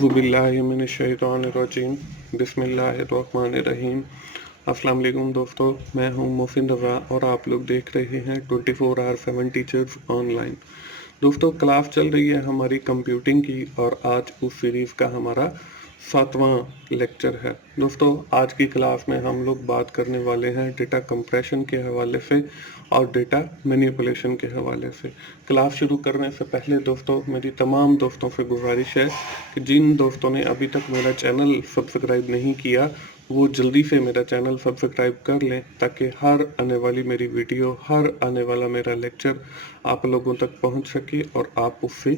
औज़ुबिल्लाहिमिनश्शैतानिर्रजीम बिस्मिल्लाहिर्रहमानिर्रहीम। अस्सलाम वालेकुम दोस्तों, मैं हूं मोहसिन रज़ा और आप लोग देख रहे हैं 24 आवर 7 टीचर्स ऑनलाइन। दोस्तों, क्लास चल रही है हमारी कंप्यूटिंग की और आज उस सीरीज़ का हमारा 7वां लेक्चर है। दोस्तों, आज की क्लास में हम लोग बात करने वाले हैं डेटा कंप्रेशन के हवाले से और डेटा मैनिपुलेशन के हवाले से। क्लास शुरू करने से पहले दोस्तों, मेरी तमाम दोस्तों से गुजारिश है कि जिन दोस्तों ने अभी तक मेरा चैनल सब्सक्राइब नहीं किया वो जल्दी से मेरा चैनल सब्सक्राइब कर लें, ताकि हर आने वाली मेरी वीडियो, हर आने वाला मेरा लेक्चर आप लोगों तक पहुंच सके और आप उससे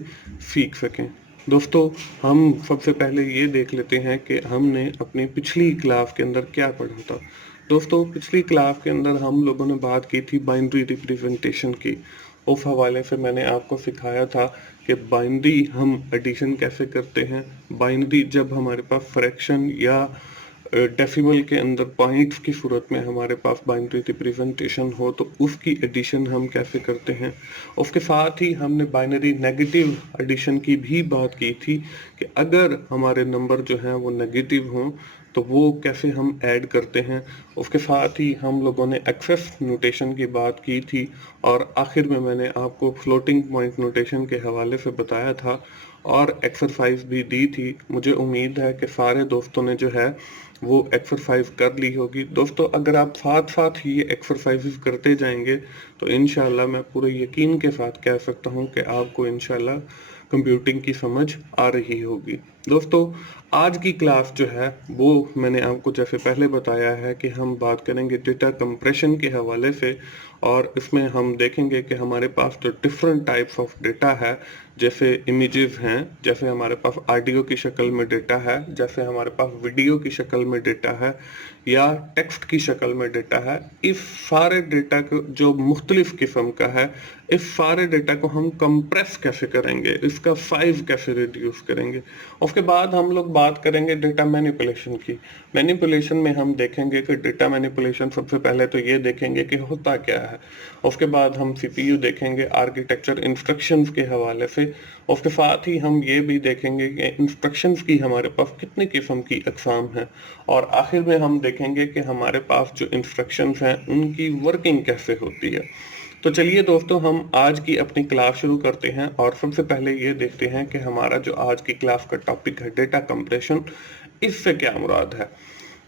सीख सकें। दोस्तों, हम सबसे पहले ये देख लेते हैं कि हमने अपनी पिछली क्लास के अंदर क्या पढ़ा था। दोस्तों, पिछली क्लास के अंदर हम लोगों ने बात की थी बाइनरी रिप्रेजेंटेशन की। उस हवाले से मैंने आपको सिखाया था कि बाइनरी हम एडिशन कैसे करते हैं। बाइनरी जब हमारे पास फ्रैक्शन या डेसिमल के अंदर पॉइंट्स की सूरत में हमारे पास बाइनरी रिप्रेजेंटेशन हो तो उसकी एडिशन हम कैसे करते हैं। उसके साथ ही हमने बाइनरी नेगेटिव एडिशन की भी बात की थी कि अगर हमारे नंबर जो हैं वो नेगेटिव हों तो वो कैसे हम ऐड करते हैं। उसके साथ ही हम लोगों ने एक्सेस नोटेशन की बात की थी और आखिर में मैंने आपको फ्लोटिंग पॉइंट नोटेशन के हवाले से बताया था और एक्सरसाइज भी दी थी। मुझे उम्मीद है कि सारे दोस्तों ने जो है वो एक्सरसाइज कर ली होगी। दोस्तों, अगर आप साथ साथ ही ये एक्सरसाइजेस करते जाएंगे तो इंशाल्लाह मैं पूरे यकीन के साथ कह सकता हूँ कि आपको इंशाल्लाह कंप्यूटिंग की समझ आ रही होगी। दोस्तों, आज की क्लास जो है वो मैंने आपको जैसे पहले बताया है कि हम बात करेंगे डेटा कंप्रेशन के हवाले से और इसमें हम देखेंगे कि हमारे पास जो डिफरेंट टाइप्स ऑफ डेटा है, जैसे इमेजेस हैं, जैसे हमारे पास ऑडियो की शक्ल में डेटा है, जैसे हमारे पास वीडियो की शक्ल में डेटा है या टेक्स्ट की शक्ल में डेटा है। इस सारे डेटा को जो मुख्तलिफ किस्म का है, इस सारे डेटा को हम कंप्रेस कैसे करेंगे, इसका साइज कैसे रिड्यूस करेंगे। उसके बाद हम लोग बात करेंगे डेटा मैनिपुलेशन की। मैनिपुलेशन में हम देखेंगे कि डेटा मैनिपुलेशन सबसे पहले तो ये देखेंगे कि होता क्या है। उसके बाद हम सीपीयू देखेंगे, आर्किटेक्चर इंस्ट्रक्शंस के हवाले से। उसके साथ ही हम ये भी देखेंगे कि इंस्ट्रक्शंस की हमारे पास कितनी किस्म की अक़साम है और आखिर में हम देखेंगे कि हमारे पास जो इंस्ट्रक्शंस हैं उनकी वर्किंग कैसे होती है। तो चलिए दोस्तों, हम आज की अपनी क्लास शुरू करते हैं और सबसे पहले ये देखते हैं कि हमारा जो आज की क्लास का टॉपिक है डेटा कंप्रेशन, इससे क्या मुराद है।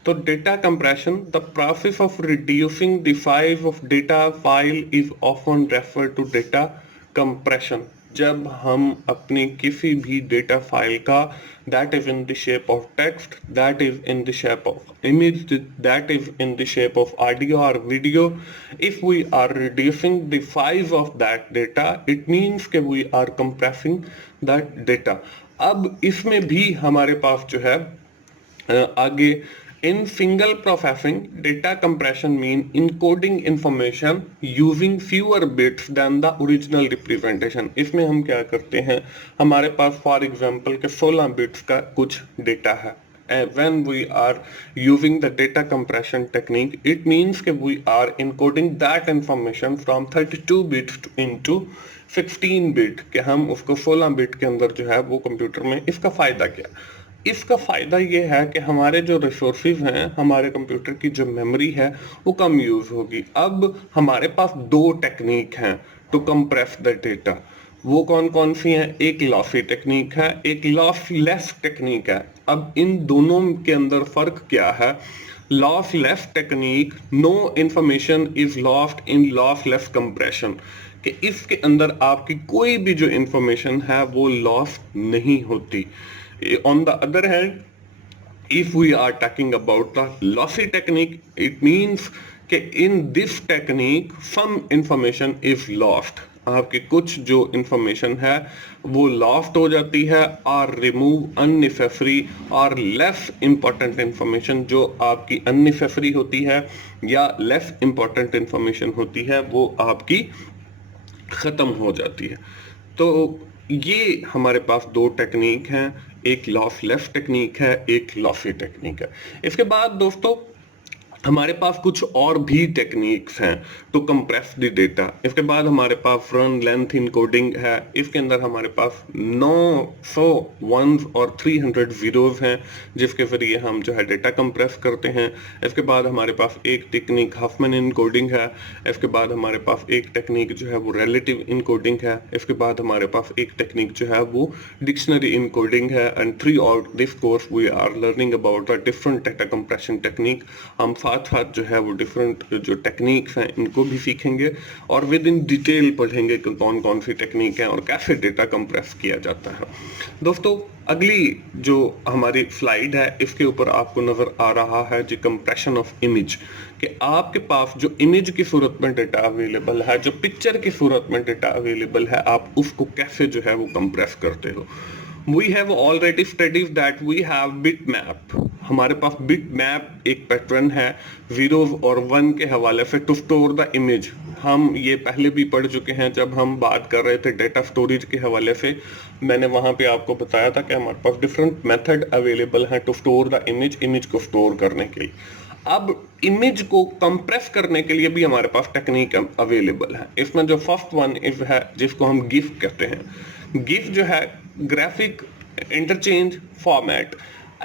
तो data compression, the process of reducing the size of data file is often refer to data compression. जब हम अपनी किसी भी डेटा फाइल का, that is in the shape of text, that is in the shape of image, that is in the shape of audio और video, if we are reducing the size of that data, it means कि we are compressing that data। अब इसमें भी हमारे पास जो है आगे, in single processing data compression mean encoding information using fewer bits than the original representation। इसमें हम क्या करते हैं, हमारे पास फॉर एग्जांपल के 16 बिट्स का कुछ डेटा है। When we are using the data compression technique, it means that we are encoding that information from 32 bits into 16 bit, कि हम उसको 16 बिट के अंदर जो है वो कंप्यूटर में। इसका फायदा क्या, इसका फायदा ये है कि हमारे जो रिसोर्सेज हैं, हमारे कंप्यूटर की जो मेमोरी है वो कम यूज होगी। अब हमारे पास दो टेक्निक हैं टू कंप्रेस द डेटा। वो कौन कौन सी हैं, एक लॉसी टेक्निक है, एक लॉसलेस टेक्निक है। अब इन दोनों के अंदर फर्क क्या है। Lossless technique, no information is lost in lossless compression, कि इसके अंदर आपकी कोई भी जो इंफॉर्मेशन है वो लॉस नहीं होती। On the other hand, if we are talking about the lossy technique, it means कि in this technique some information is lost। आपकी कुछ जो इंफॉर्मेशन है वो लॉस्ट हो जाती है और रिमूव अननेसेसरी और लेस इंपॉर्टेंट इंफॉर्मेशन जो आपकी अननेसेसरी होती है या लेस इंपॉर्टेंट इंफॉर्मेशन होती है वो आपकी ख़त्म हो जाती है। तो ये हमारे पास दो टेक्निक हैं, एक लॉसलेस टेक्निक है, एक लॉसी टेक्निक है। इसके बाद दोस्तों, हमारे पास कुछ और भी टेक्निक्स हैं टू कंप्रेस द डेटा। इसके बाद हमारे पास रन लेंथ इनकोडिंग है। इसके अंदर हमारे पास 900 वंस और 300 जीरोस हैं जिसके जरिए हम जो है डेटा कंप्रेस करते हैं। इसके बाद हमारे पास एक टेक्निक हफमैन इनकोडिंग है। इसके बाद हमारे पास एक टेक्निक जो है वो रिलेटिव इनकोडिंग है। इसके बाद हमारे पास एक टेक्निक जो है वो डिक्शनरी इनकोडिंग है। And throughout this course we are learning about the different data compression technique. हम साथ साथ जो है वो डिफरेंट जो टेक्निक्स हैं इनको भी सीखेंगे और विद इन डिटेल पढ़ेंगे कि कौन कौन सी टेक्निक है और कैसे डेटा कंप्रेस किया जाता है। दोस्तों अगली जो हमारी स्लाइड है इसके ऊपर आपको नजर आ रहा है जी कंप्रेशन ऑफ इमेज, कि आपके पास जो इमेज की सूरत में डेटा अवेलेबल है, जो पिक्चर की सूरत में डेटा अवेलेबल है, आप उसको कैसे जो है वो कंप्रेस करते हो। We have already studied that we have bitmap। हमारे पास bitmap एक पैटर्न है 0 और 1 के हवाले से टू स्टोर द इमेज। हम ये पहले भी पढ़ चुके हैं जब हम बात कर रहे थे डेटा स्टोरेज के हवाले से। मैंने वहां पे आपको बताया था कि हमारे पास डिफरेंट मेथड अवेलेबल हैं टू स्टोर द इमेज को स्टोर करने के लिए। अब इमेज को कंप्रेस करने के लिए भी हमारे पास टेक्निक अवेलेबल है। इसमें जो फर्स्ट वन है जिसको हम गिफ कहते हैं। गिफ जो है ग्राफिक इंटरचेंज फॉर्मेट।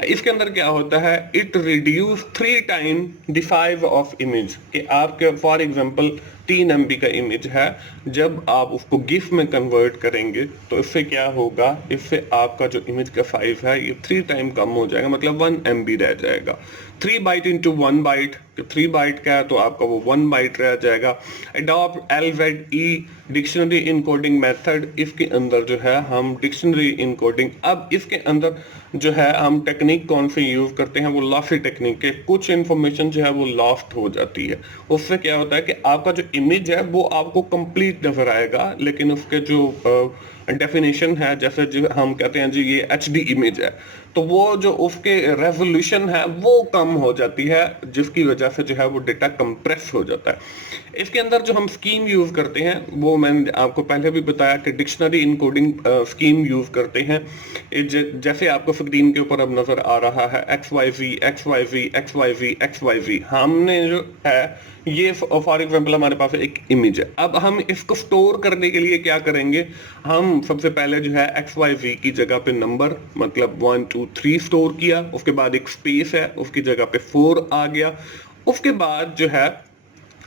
इसके अंदर क्या होता है, it reduce 3 time the size of image. कि आपके फॉर एग्जांपल 3 MB का इमेज है, जब आप उसको गिफ में कन्वर्ट करेंगे तो इससे क्या होगा, इससे आपका जो इमेज का साइज है ये 3 टाइम कम हो जाएगा, मतलब 1 MB रह जाएगा। 3 बाइट इंटू 1 बाइट, 3 बाइट का है तो आपका वो 1 बाइट रह जाएगा। Adopt LZE dictionary encoding method, इसके अंदर जो है हम डिक्शनरी इनकोडिंग, अब इसके अंदर जो है हम टेक्निक कौन सी यूज करते हैं, वो लॉसी टेक्निक के कुछ इंफॉर्मेशन जो है वो लॉस्ट हो जाती है। उससे क्या होता है कि आपका जो इमेज है वो आपको कंप्लीट नजर आएगा, लेकिन उसके जो डेफिनेशन है, जैसे जो हम कहते हैं जी ये HD इमेज है, तो वो जो उसके रेजोल्यूशन है वो कम हो जाती है, जिसकी वजह से जो है वो डेटा कंप्रेस हो जाता है। इसके अंदर जो हम स्कीम यूज करते हैं वो मैंने आपको पहले भी बताया कि डिक्शनरी इनकोडिंग स्कीम यूज करते हैं। जैसे आपको स्क्रीन के ऊपर अब नजर आ रहा है XYZ XYZ XYZ XYZ, हमने जो है ये फॉर एग्जांपल हमारे पास एक इमेज है। अब हम इसको स्टोर करने के लिए क्या करेंगे, हम सबसे पहले जो है XYZ की जगह पे नंबर मतलब 1 2 3 स्टोर किया, उसके बाद एक स्पेस है उसकी जगह पे 4 आ गया। उसके बाद जो है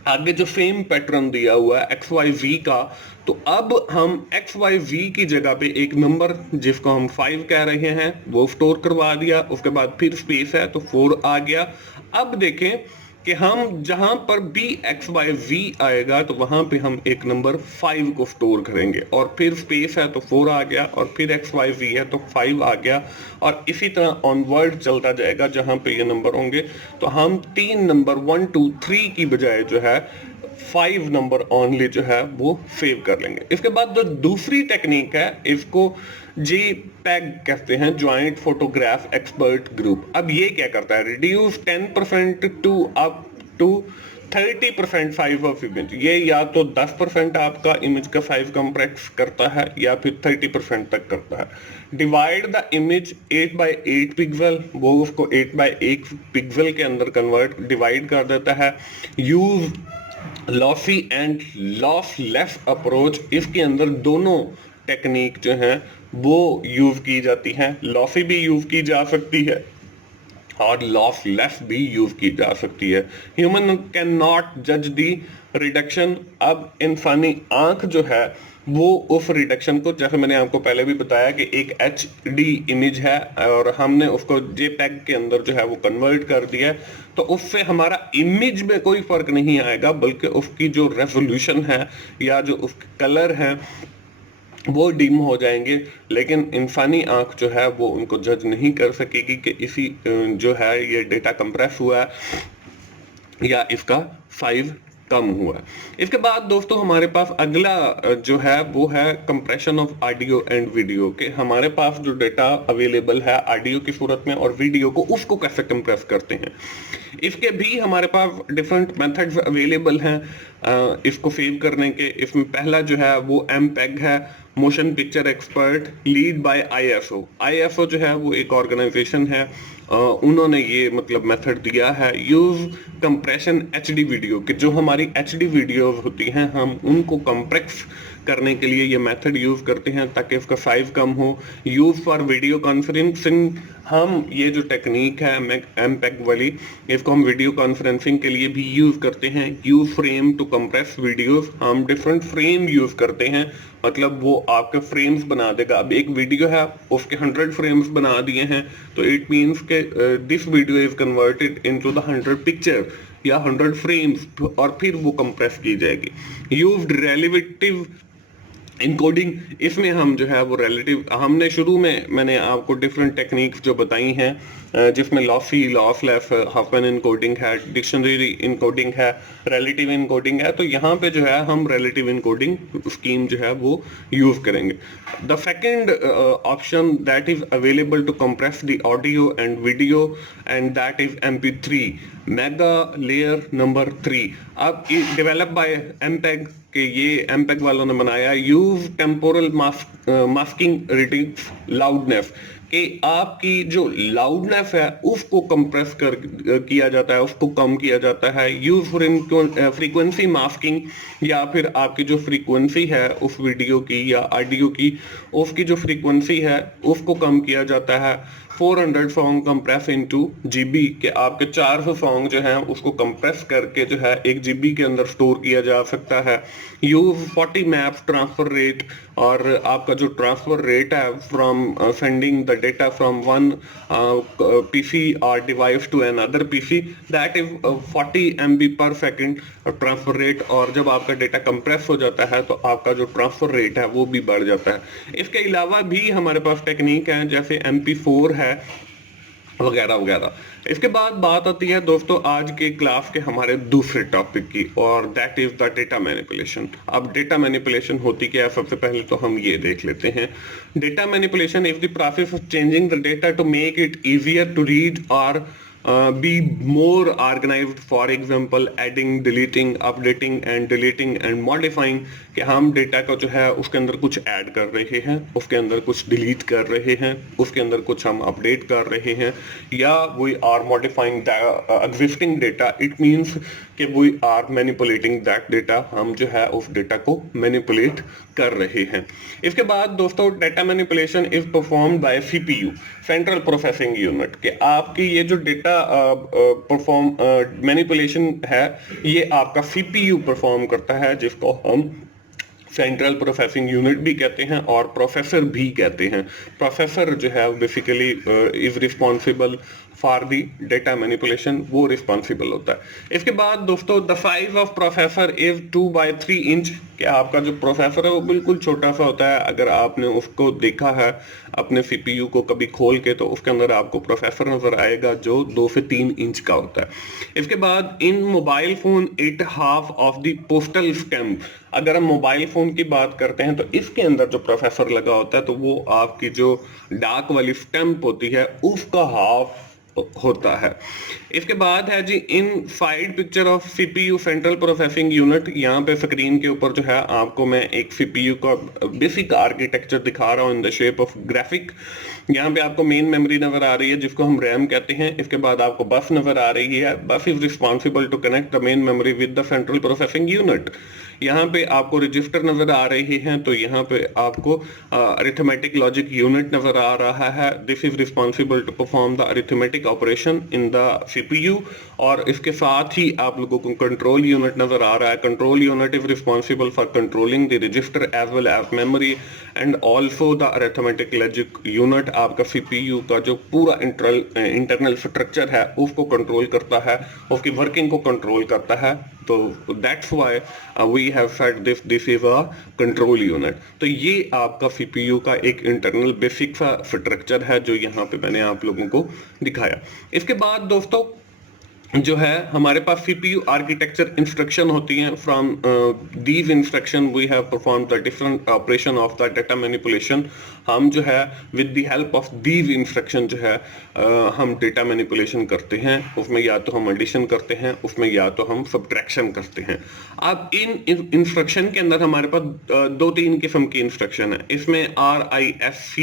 आगे जो सेम पैटर्न दिया हुआ है XYZ का, तो अब हम XYZ की जगह पे एक नंबर जिसको हम 5 कह रहे हैं वो स्टोर करवा दिया, उसके बाद फिर स्पेस है तो 4 आ गया। अब देखें कि हम जहां पर भी XYZ आएगा तो वहां पे हम एक नंबर 5 को स्टोर करेंगे, और फिर स्पेस है तो 4 आ गया, और फिर XYZ है तो 5 आ गया, और इसी तरह ऑनवर्ड चलता जाएगा जहां पे ये नंबर होंगे। तो हम 3 नंबर 1 2 3 की बजाय जो है 5 नंबर ओनली जो है वो सेव कर लेंगे। इसके बाद जो दूसरी टेक्निक है इसको JPEG कहते हैं, ज्वाइंट फोटोग्राफ एक्सपर्ट ग्रुप। अब ये क्या करता है, reduce 10% to up to 30% size of image. ये या तो 10% आपका इमेज का साइज कंप्रेस करता है या फिर 30% तक करता है। Divide the image 8x8 pixel, वो उसको 8x8 पिक्सल के अंदर कन्वर्ट डिवाइड कर देता है। Use lossy and lossless approach, इसके अंदर दोनों टेक्निक जो हैं वो यूज की जाती हैं। लॉसी भी यूज की जा सकती है और लॉसलेस भी यूज की जा सकती है। ह्यूमन कैन नॉट जज दी रिडक्शन। अब इंसानी आंख जो है वो उस रिडक्शन को, जैसे मैंने आपको पहले भी बताया कि एक HD इमेज है और हमने उसको JPEG के अंदर जो है वो कन्वर्ट कर दिया है, तो उससे हमारा इमेज में कोई फर्क नहीं आएगा, बल्कि उसकी जो रेजोल्यूशन है या जो उसके कलर है वो डिम हो जाएंगे। लेकिन इंसानी आंख जो है वो उनको जज नहीं कर सकेगी कि इसी जो है ये डेटा कंप्रेस हुआ है या इसका साइज कम हुआ। इसके बाद दोस्तों हमारे पास अगला जो है वो है compression of audio and video, के हमारे पास जो डेटा अवेलेबल है ऑडियो की सूरत में और वीडियो को, उसको कैसे कंप्रेस करते हैं। इसके भी हमारे पास डिफरेंट मेथड्स अवेलेबल हैं इसको सेव करने के। इसमें पहला जो है वो MPEG है, motion picture expert lead by ISO। ISO जो है वो एक ऑर्गेनाइजेशन है उन्होंने ये मतलब मेथड दिया है, यूज कंप्रेशन एचडी वीडियो, कि जो हमारी एचडी वीडियो होती हैं हम उनको कंप्रेस करने के लिए ये मेथड यूज करते हैं ताकि उसका साइज कम हो। यूज फॉर वीडियो कॉन्फ्रेंसिंग, हम ये जो टेक्निक है एमपेग वाली, इसको हम वीडियो कॉन्फ्रेंसिंग के लिए भी यूज करते हैं। Use frame to compress videos, हम डिफरेंट फ्रेम यूज करते हैं, मतलब वो आपके फ्रेम्स बना देगा। अब एक वीडियो है उसके 100 फ्रेम्स बना दिए हैं, तो इट मींस के this video is converted into the 100 picture या 100 फ्रेम्स, और फिर वो कंप्रेस की जाएगी। यूज्ड रिलेटिव इनकोडिंग, इसमें हम जो है वो रिलेटिव, हमने शुरू में मैंने आपको डिफरेंट टेक्निक्स जो बताई हैं, जिसमें लॉसी, लॉसलेस, हाफमैन इनकोडिंग है, डिक्शनरी इनकोडिंग है, रिलेटिव इनकोडिंग है। तो यहाँ पे जो है हम रिलेटिव इनकोडिंग स्कीम जो है वो यूज करेंगे। The second option that is available to compress the audio and video, and that is MP3 mega layer number 3। अब डेवलप बाय एमपेग, कि ये एमपेग वालों ने बनाया। Use temporal masking reduce loudness, कि आपकी जो लाउडनेस है उसको कंप्रेस कर किया जाता है, उसको कम किया जाता है। यूज फॉर फ्रीक्वेंसी मास्किंग, या फिर आपकी जो फ्रीक्वेंसी है उस वीडियो की या ऑडियो की, उसकी जो फ्रीक्वेंसी है उसको कम किया जाता है। 400 सॉन्ग कंप्रेस इनटू GB, के आपके 400 सॉन्ग जो हैं उसको कंप्रेस करके जो है 1 GB के अंदर स्टोर किया जा सकता है। यूज 40 मैप्स ट्रांसफर रेट, और आपका जो ट्रांसफर रेट है from sending the data from one PC और device to another PC, that is 40 MB per second transfer rate. और जब आपका डेटा कंप्रेस हो जाता है तो आपका जो ट्रांसफर रेट है वो भी बढ़ जाता है। इसके अलावा भी हमारे पास टेक्निक है जैसे MP4 है वगैरह वगैरह। इसके बाद बात आती है दोस्तों आज के क्लास के हमारे दूसरे टॉपिक की, और that is the data manipulation. अब डेटा मैनिपुलेशन होती क्या है, सबसे पहले तो हम ये देख लेते हैं। Data manipulation is the process of changing the data to make it easier to read और be more organized, for example adding, deleting, updating and deleting and modifying, कि हम डेटा का जो है उसके अंदर कुछ ऐड कर रहे हैं, उसके अंदर कुछ डिलीट कर रहे हैं, उसके अंदर कुछ हम अपडेट कर रहे हैं, या we are modifying the existing data. It means कि we are manipulating that data, हम जो है उस डेटा को मैनिपुलेट कर रहे हैं। इसके बाद दोस्तों data manipulation is performed by CPU, central processing unit, कि आपकी ये जो डेटा परफॉर्म मैनिपुलेशन है ये आपका CPU परफॉर्म करता है, जिसको हम सेंट्रल प्रोसेसिंग यूनिट भी कहते हैं और प्रोसेसर भी कहते हैं। प्रोसेसर जो है basically is responsible for the data manipulation, वो रिस्पॉन्सिबल होता है। इसके बाद दोस्तों the size of processor is 2/3 inch, कि आपका जो प्रोसेसर है वो बिल्कुल छोटा सा होता है। अगर आपने उसको देखा है अपने CPU को कभी खोल के, तो उसके अंदर आपको प्रोसेसर नजर आएगा जो 2 से 3 इंच का होता है। इसके बाद in mobile phone it half of the postal stamp, अगर हम मोबाइल फोन की बात करते हैं तो इसके अंदर जो प्रोसेसर लगा होता है तो वो आपकी जो डाक वाली स्टैम्प होती है उसका हाफ होता है। इसके बाद है जी inside picture of CPU central processing unit. यहाँ पे स्क्रीन के ऊपर जो है आपको मैं एक CPU का बेसिक आर्किटेक्चर दिखा रहा हूँ इन द शेप ऑफ ग्राफिक। यहाँ पे आपको मेन मेमोरी नजर आ रही है जिसको हम रैम कहते हैं। इसके बाद आपको बस नजर आ रही है। Bus is responsible to connect the main memory with the central processing unit. यहाँ पे आपको रजिस्टर नजर आ रही हैं, तो यहाँ पे आपको अरिथमेटिक लॉजिक यूनिट नजर आ रहा है। This is responsible to perform the arithmetic operation in the CPU। और इसके साथ ही आप लोगों को कंट्रोल यूनिट नजर आ रहा है। Control unit is responsible for controlling the register as well as memory and also the arithmetic logic unit आपका CPU का जो पूरा इंटरनल स्ट्रक्चर है उसको कंट्रोल करता है, उसकी वर्किंग को कंट्रोल करता है। तो that's why we have said this is a control unit. तो ये आपका CPU का एक इंटरनल बेसिक सा स्ट्रक्चर है जो यहाँ पे मैंने आप लोगों को दिखाया। इसके बाद दोस्तों जो है हमारे पास सीपीयू आर्किटेक्चर इंस्ट्रक्शन होती हैं। From these instruction we have perform the different operation of the data manipulation. हम जो है with the help of these instruction जो है हम डेटा मैनिपुलेशन करते हैं। उसमें या तो हम एडिशन करते हैं, उसमें या तो हम सब्ट्रैक्शन करते हैं। अब इन इंस्ट्रक्शन के अंदर हमारे पास दो तीन किस्म की इंस्ट्रक्शन है। इसमें RISC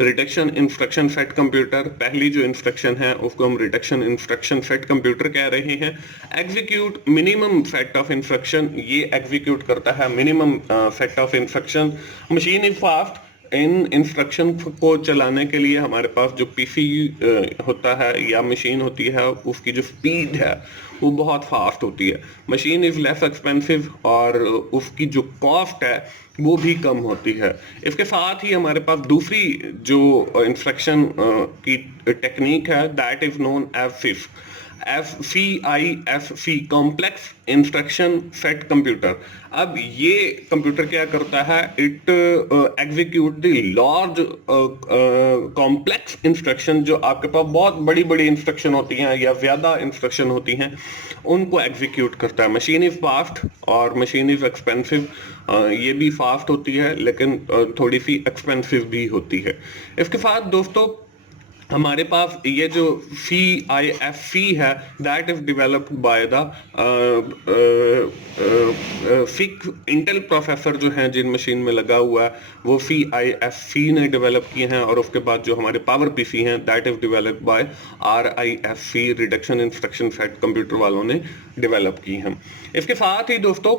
reduction instruction set computer, पहली जो इंस्ट्रक्शन है उसको हम रिडक्शन इंस्ट्रक्शन सेट कंप्यूटर कह रहे हैं। Execute minimum set of instruction, ये एग्जीक्यूट करता है minimum set of instruction. Machine is fast, in instruction को चलाने के लिए हमारे पास जो पीसी होता है या मशीन होती है उसकी जो स्पीड है वो बहुत फास्ट होती है। मशीन इज लेस एक्सपेंसिव और उसकी जो कॉस्ट है वो भी कम होती है। इसके साथ ही हमारे पास दूसरी जो इंस्ट्रक्शन की टेक्निक है दैट इज नोन एज सिफ, FCISC complex instruction set computer. अब ये कंप्यूटर क्या करता है, it execute the large complex instruction. जो आपके पास बहुत बड़ी बड़ी इंस्ट्रक्शन होती हैं या ज्यादा इंस्ट्रक्शन होती हैं उनको एग्जीक्यूट करता है। मशीन इज फास्ट और मशीन इज एक्सपेंसिव, ये भी फास्ट होती है लेकिन थोड़ी सी एक्सपेंसिव भी होती है। इसके साथ दोस्तों हमारे पास ये जो CISC है that is developed by the FIC Intel processor जो हैं जिन मशीन में लगा हुआ है वो CISC ने डेवलप किए हैं। और उसके बाद जो हमारे पावर पीसी हैं that is developed by RISC reduction instruction set computer वालों ने डेवलप की हैं। इसके साथ ही दोस्तों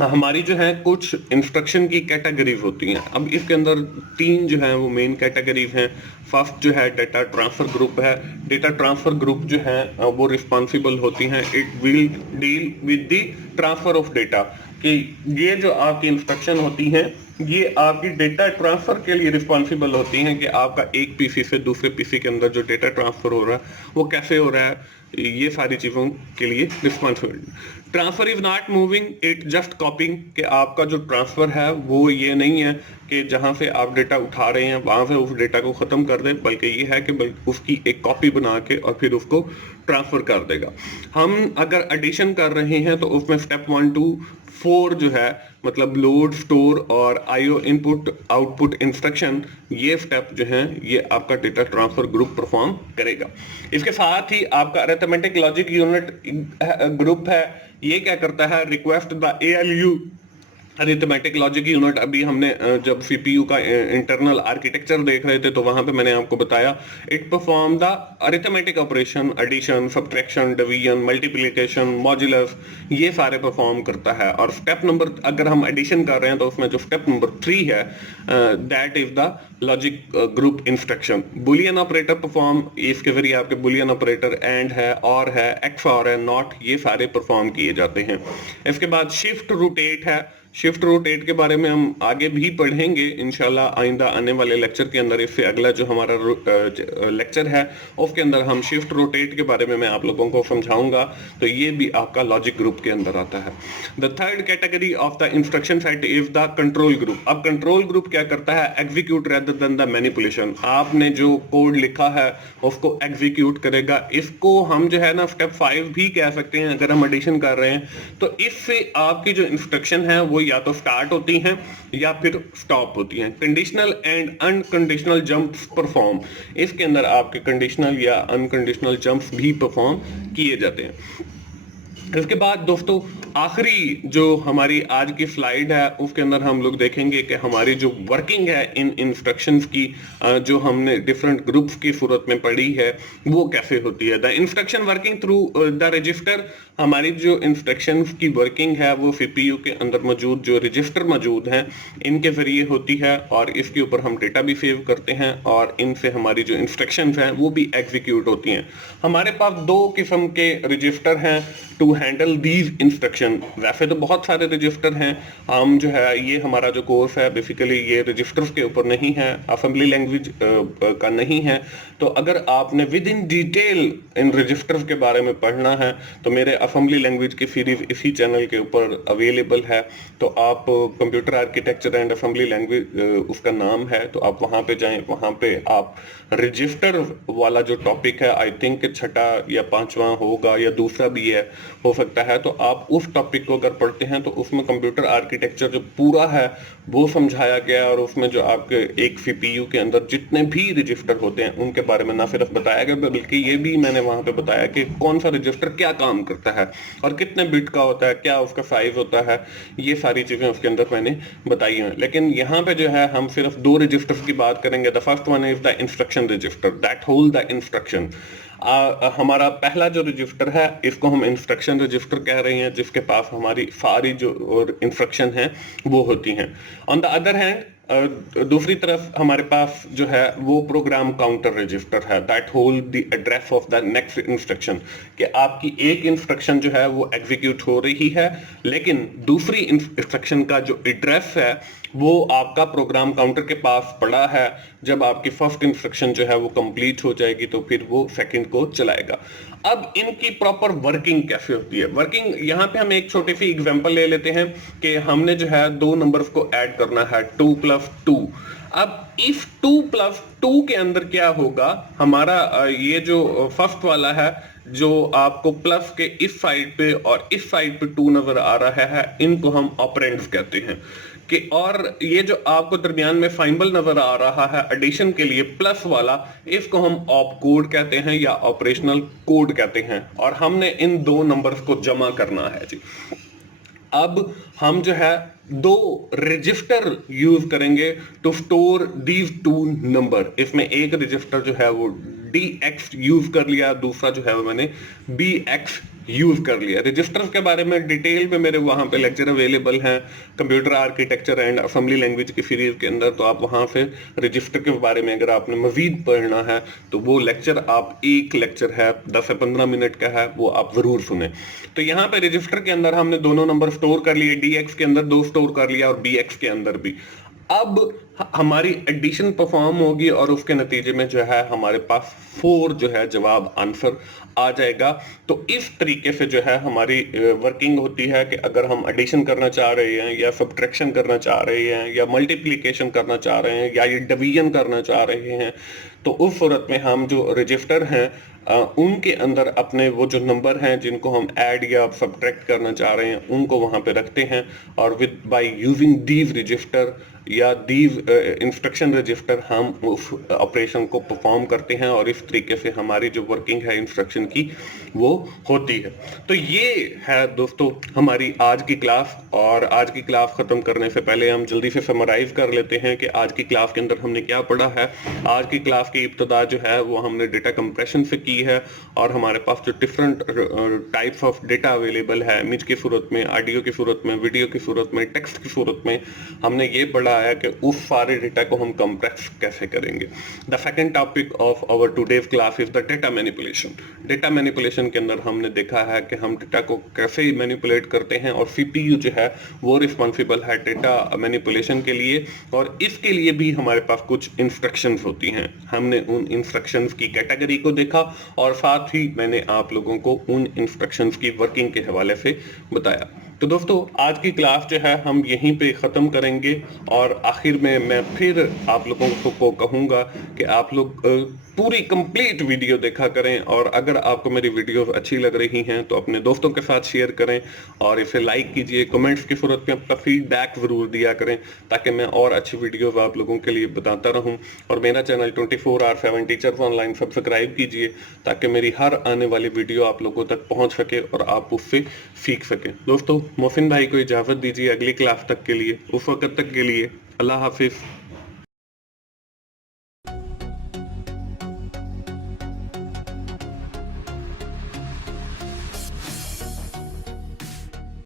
हमारी जो है कुछ इंस्ट्रक्शन की कैटेगरीज होती हैं। अब इसके अंदर तीन जो है वो मेन कैटेगरीज हैं। फर्स्ट जो है डेटा ट्रांसफर ग्रुप है। डेटा ट्रांसफर ग्रुप जो है वो रिस्पॉन्सिबल होती हैं, it will deal with the transfer of data, कि ये जो आपकी इंस्ट्रक्शन होती हैं ये आपकी डेटा ट्रांसफर के लिए रिस्पॉन्सिबल होती हैं कि आपका एक पीसी से दूसरे पीसी के अंदर जो डेटा ट्रांसफर हो रहा है वो कैसे हो रहा है, ये सारी चीज़ों के लिए responsible. Transfer is not moving, it just copying, कि आपका जो ट्रांसफर है वो ये नहीं है कि जहां से आप डेटा उठा रहे हैं वहां से उस डेटा को खत्म कर दें, बल्कि ये है कि उसकी एक कॉपी बना के और फिर उसको ट्रांसफर कर देगा। हम अगर एडिशन कर रहे हैं तो उसमें स्टेप 1 to 4 जो है मतलब लोड, स्टोर और IO इनपुट आउटपुट इंस्ट्रक्शन, ये स्टेप जो हैं ये आपका डेटा ट्रांसफर ग्रुप परफॉर्म करेगा। इसके साथ ही आपका अरिथमेटिक लॉजिक यूनिट ग्रुप है, ये क्या करता है, request the ALU arithmetic logic unit. अभी हमने जब CPU का इंटरनल आर्किटेक्चर देख रहे थे तो वहां पे मैंने आपको बताया it perform the arithmetic operation, addition, subtraction, division, multiplication, modulus, ये सारे परफॉर्म करता है। और स्टेप नंबर, अगर हम एडिशन कर रहे हैं तो उसमें जो स्टेप नंबर 3 है that is the logic group instruction. Boolean operator perform, इसके जरिए आपके बुलियन ऑपरेटर एंड है, और है, XOR है, नॉट, ये सारे परफॉर्म किए जाते हैं। इसके बाद शिफ्ट रोटेट है। शिफ्ट रोटेट के बारे में हम आगे भी पढ़ेंगे इंशाल्लाह आइंदा आने वाले लेक्चर के अंदर। इससे अगला जो हमारा लेक्चर है उसके अंदर हम शिफ्ट रोटेट के बारे में मैं आप लोगों को समझाऊंगा। तो ये भी आपका लॉजिक ग्रुप के अंदर आता है। The third category of the instruction set is the control group. अब कंट्रोल ग्रुप क्या करता है, execute rather than the manipulation. आपने जो कोड लिखा है उसको एग्जीक्यूट करेगा। इसको हम जो है ना स्टेप 5 भी कह सकते हैं अगर हम एडिशन कर रहे हैं। तो इससे आपकी जो इंस्ट्रक्शन है वो या तो स्टार्ट होती हैं या फिर स्टॉप होती हैं। Conditional and unconditional jumps perform, इसके अंदर आपके कंडीशनल या अनकंडीशनल जंप्स भी परफॉर्म किए जाते हैं। इसके बाद दोस्तों आखिरी जो हमारी आज की स्लाइड है उसके अंदर हम लोग देखेंगे कि हमारी जो वर्किंग है इन इंस्ट्रक्शंस की, जो हमने डिफरेंट ग्रुप्स की सूरत में पढ़ी है वो कैसे होती है। The instruction working through the register, हमारी जो इंस्ट्रक्शंस की वर्किंग है वो CPU के अंदर मौजूद जो रजिस्टर मौजूद हैं इनके जरिए होती है। और इसके ऊपर हम डेटा भी सेव करते हैं और इनसे हमारी जो इंस्ट्रक्शंस हैं वो भी एग्जीक्यूट होती हैं। हमारे पास दो किस्म के रजिस्टर हैं, 2 हैंडल दीज इंस्ट्रक्शन। वैसे तो बहुत सारे रजिस्टर हैं, हम जो है ये हमारा जो कोर्स है बेसिकली ये रजिस्टर्स के ऊपर नहीं है, असेंबली लैंग्वेज का नहीं है। तो अगर आपने with in detail in registers के बारे में पढ़ना है तो मेरे असेंबली लैंग्वेज की सीरीज इसी चैनल के ऊपर अवेलेबल है। तो आप computer architecture and assembly language उसका नाम है, तो आप वहां पे जाएं, वहां पे आप रजिस्टर वाला जो टॉपिक है, आई थिंक छठा या पांचवा होगा या दूसरा भी है, हो सकता है, तो आप उस टॉपिक को अगर पढ़ते हैं तो उसमें कंप्यूटर आर्किटेक्चर जो पूरा है वो समझाया गया, और उसमें जो आपके एक सीपीयू के अंदर जितने भी रजिस्टर होते हैं उनके बारे में ना सिर्फ बताया गया बल्कि ये भी मैंने वहां पे बताया कि कौन सा रजिस्टर क्या काम करता है और कितने बिट का होता है, क्या उसका साइज होता है, ये सारी चीजें उसके अंदर मैंने बताई हैं। लेकिन यहाँ पे जो है हम सिर्फ दो रजिस्टर्स की बात करेंगे। The first one is the instruction register that hold the instruction. हमारा पहला जो रजिस्टर है इसको हम इंस्ट्रक्शन रजिस्टर कह रहे हैं, जिसके पास हमारी सारी जो इंस्ट्रक्शन है वो होती हैं। ऑन द अदर हैंड दूसरी तरफ हमारे पास जो है वो प्रोग्राम काउंटर रजिस्टर है that hold the address of the next instruction, कि आपकी एक इंस्ट्रक्शन जो है वो एग्जीक्यूट हो रही है लेकिन दूसरी इंस्ट्रक्शन का जो एड्रेस है वो आपका प्रोग्राम काउंटर के पास पड़ा है। जब आपकी फर्स्ट इंस्ट्रक्शन जो है वो कंप्लीट हो जाएगी तो फिर वो सेकंड को चलाएगा। अब इनकी प्रॉपर वर्किंग कैसे होती है? वर्किंग यहाँ पे हम एक छोटी सी एग्जांपल ले लेते हैं कि हमने जो है दो नंबर्स को ऐड करना है 2+2। अब इस 2+2 के अंदर क्या होगा, हमारा ये जो फर्स्ट वाला है जो आपको प्लस के इस साइड पे और इस साइड पे 2 नजर आ रहा है, इनको हम ऑपरेंड्स कहते हैं कि, और ये जो आपको दरमियान में फाइनल नजर आ रहा है एडिशन के लिए प्लस वाला, इसको हम ऑप कोड कहते हैं या ऑपरेशनल कोड कहते हैं, और हमने इन दो नंबर्स को जमा करना है जी। अब हम जो है दो रजिस्टर यूज करेंगे to store these two number. इसमें एक रजिस्टर जो है वो dx यूज कर लिया, दूसरा जो है वो मैंने bx यूज कर लिया। रजिस्टर्स के बारे में डिटेल में मेरे वहां पे लेक्चर अवेलेबल हैं computer architecture and assembly language की सीरीज के अंदर, तो आप वहां से रजिस्टर के बारे में अगर आपने मजीद पढ़ना है तो वो लेक्चर आप, एक लेक्चर है 10 से 15 मिनट का है, वो आप जरूर सुने। तो यहाँ पे रजिस्टर के अंदर हमने दोनों नंबर स्टोर कर लिए, dx के अंदर 2 स्टोर कर लिया और bx के अंदर भी। अब हमारी एडिशन परफॉर्म होगी और उसके नतीजे में जो है हमारे पास 4 जो है जवाब आंसर आ जाएगा। तो इस तरीके से जो है हमारी वर्किंग होती है कि अगर हम एडिशन करना चाह रहे हैं या सब्ट्रैक्शन करना चाह रहे हैं या मल्टीप्लिकेशन करना चाह रहे हैं या ये डिवीजन करना चाह रहे हैं, तो उस सूरत में हम जो रजिस्टर हैं उनके अंदर अपने वो जो नंबर हैं जिनको हम ऐड या सब्ट्रैक्ट करना चाह रहे हैं उनको वहां पे रखते हैं, और with by using these register या दीज इंस्ट्रक्शन रजिस्टर हम उस ऑपरेशन को परफॉर्म करते हैं, और इस तरीके से हमारी जो वर्किंग है इंस्ट्रक्शन की वो होती है। तो ये है दोस्तों हमारी आज की क्लास, और आज की क्लास खत्म करने से पहले हम जल्दी से समराइज कर लेते हैं कि आज की क्लास के अंदर हमने क्या पढ़ा है। आज की क्लास की इब्तिदा जो है वो हमने डेटा कंप्रेशन से की है, और हमारे पास जो different types of data available है, इमेज की सूरत में, ऑडियो की सूरत में, वीडियो की सूरत में, टेक्स्ट की सूरत में, हमने ये पढ़ा है कि उस सारे डेटा को हम कंप्रेस कैसे करेंगे। The second topic of our today's class is the data manipulation. Data manipulation के अंदर हमने देखा है कि हम डेटा को कैसे मैनिपुलेट करते हैं, और सीपीयू जो है वो रिस्पॉन्सिबल है डेटा मैनिपुलेशन के लिए, और इसके लिए भी हमारे पास कुछ इंस्ट्रक्शंस होती हैं। हमने उन इंस्ट्रक्शंस की कैटेगरी को देखा और साथ ही मैंने आप लोगों को उन इंस्ट्रक्शंस की वर्किंग के हवाले से बताया। तो दोस्तों आज की क्लास जो है हम यहीं पे ख़त्म करेंगे, और आखिर में मैं फिर आप लोगों को कहूँगा कि आप लोग पूरी कंप्लीट वीडियो देखा करें, और अगर आपको मेरी वीडियो अच्छी लग रही हैं तो अपने दोस्तों के साथ शेयर करें और इसे लाइक कीजिए। कमेंट्स की सूरत में अपना फीडबैक ज़रूर दिया करें ताकि मैं और अच्छी वीडियोस आप लोगों के लिए बताता रहूं, और मेरा चैनल 24/7 टीचर्स ऑनलाइन सब्सक्राइब कीजिए ताकि मेरी हर आने वाली वीडियो आप लोगों तक पहुंच सके और आप उससे सीख सकें। दोस्तों मोहसिन भाई को इजाज़त दीजिए अगली क्लास तक के लिए, उस वक्त तक के लिए अल्लाह हाफिज़।